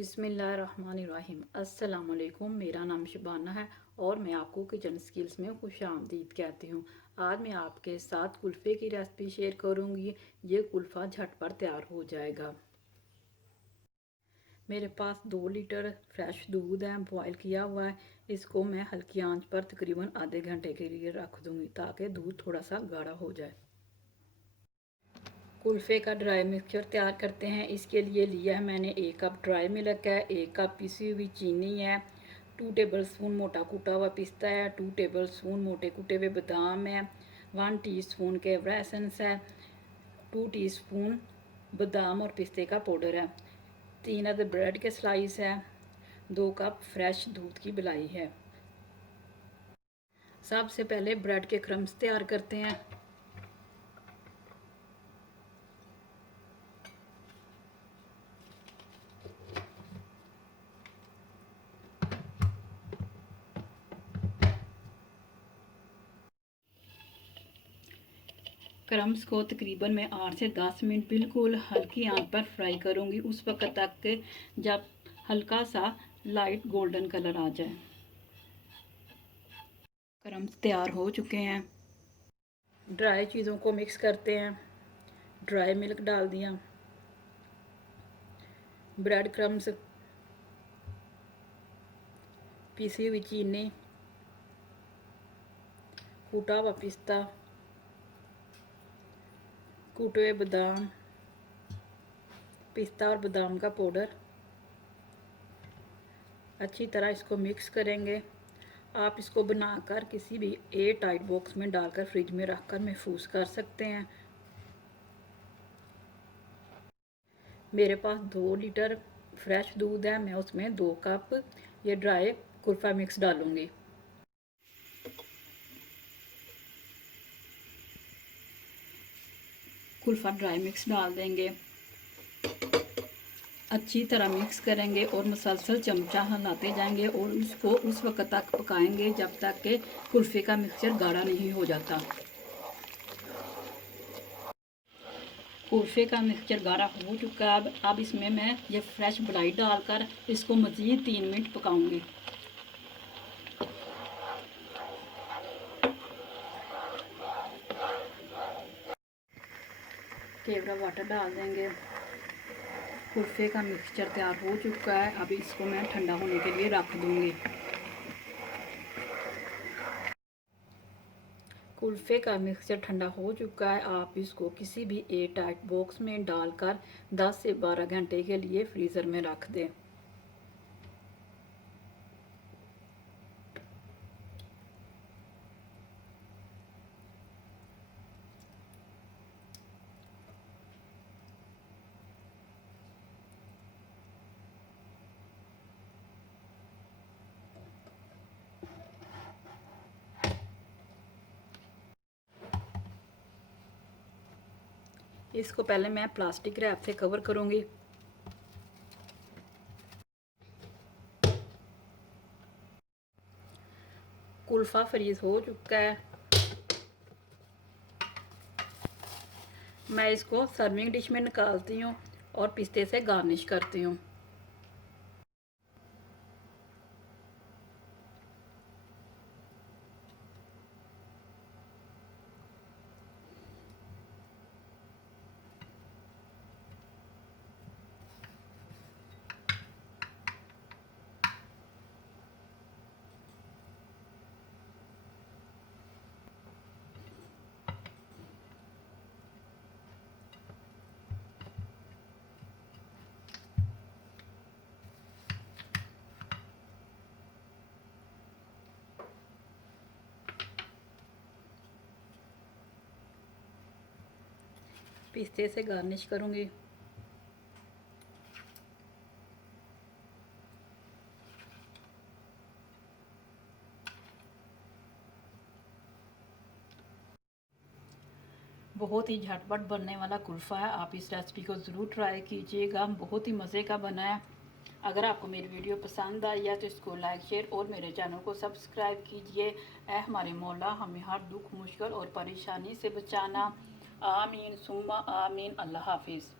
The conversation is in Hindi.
बिस्मिल्लाहिर्रहमानिर्रहीम। अस्सलाम वालेकुम। मेरा नाम शबाना है और मैं आपको किचन स्किल्स में खुशामदीद कहती हूँ। आज मैं आपके साथ कुल्फ़े की रेसिपी शेयर करूँगी। ये कुल्फ़ा झटपट तैयार हो जाएगा। मेरे पास 2 लीटर फ्रेश दूध है, बॉयल किया हुआ है। इसको मैं हल्की आंच पर तकरीबन आधे घंटे के लिए रख दूँगी ताकि दूध थोड़ा सा गाढ़ा हो जाए। कुल्फ़े का ड्राई मिक्सचर तैयार करते हैं। इसके लिए लिया है मैंने 1 कप ड्राई मिल्क है, 1 कप पिसी हुई चीनी है, 2 टेबलस्पून मोटा कूटा हुआ पिस्ता है, 2 टेबलस्पून मोटे कूटे हुए बादाम है, 1 टीस्पून केवड़ा एसेंस है, 2 टीस्पून बादाम और पिस्ते का पाउडर है, 3 अदद ब्रेड के स्लाइस है, 2 कप फ्रेश दूध की मलाई है। सबसे पहले ब्रेड के क्रम्स तैयार करते हैं। क्रम्स को तकरीबन मैं 8 से 10 मिनट बिल्कुल हल्की आंच पर फ्राई करूंगी, उस वक्त तक के जब हल्का सा लाइट गोल्डन कलर आ जाए। क्रम्स तैयार हो चुके हैं। ड्राई चीज़ों को मिक्स करते हैं। ड्राई मिल्क डाल दिया, ब्रेड क्रम्स, पीसी हुई चीनी, कूटा हुआ पिस्ता, कूटे हुए बादाम, पिस्ता और बादाम का पाउडर। अच्छी तरह इसको मिक्स करेंगे। आप इसको बनाकर किसी भी एयर टाइट बॉक्स में डालकर फ्रिज में रखकर महफूज कर सकते हैं। मेरे पास 2 लीटर फ्रेश दूध है, मैं उसमें 2 कप ये ड्राई कुल्फ़ा मिक्स डालूंगी। कुल्फ़ा ड्राई मिक्स डाल देंगे, अच्छी तरह मिक्स करेंगे और मुसलसल चमचा हिलाते जाएंगे और उसको उस वक्त तक पकाएंगे जब तक कि कुल्फ़े का मिक्सचर गाढ़ा नहीं हो जाता। कुल्फ़े का मिक्सचर गाढ़ा हो चुका है। अब इसमें मैं ये फ्रेश मलाई डालकर इसको मज़ीद 3 मिनट पकाऊंगी। केवड़ा वाटर डाल देंगे। कुल्फ़े का मिक्सचर तैयार हो चुका है। अब इसको मैं ठंडा होने के लिए रख दूंगी। कुल्फ़े का मिक्सचर ठंडा हो चुका है। आप इसको किसी भी एयर टाइट बॉक्स में डालकर 10 से 12 घंटे के लिए फ्रीज़र में रख दें। इसको पहले मैं प्लास्टिक रैप से कवर करूंगी। कुल्फ़ा फ्रीज़ हो चुका है। मैं इसको सर्विंग डिश में निकालती हूँ और पिस्ते से गार्निश करती हूँ। पिस्ते से गार्निश करूँगी। बहुत ही झटपट बनने वाला कुल्फ़ा है। आप इस रेसिपी को ज़रूर ट्राई कीजिएगा, बहुत ही मज़े का बना है। अगर आपको मेरी वीडियो पसंद आई है तो इसको लाइक शेयर और मेरे चैनल को सब्सक्राइब कीजिए। ऐ हमारे मौला हमें हर दुख मुश्किल और परेशानी से बचाना। आमीन सुम्मा आमीन। अल्लाह हाफिज़।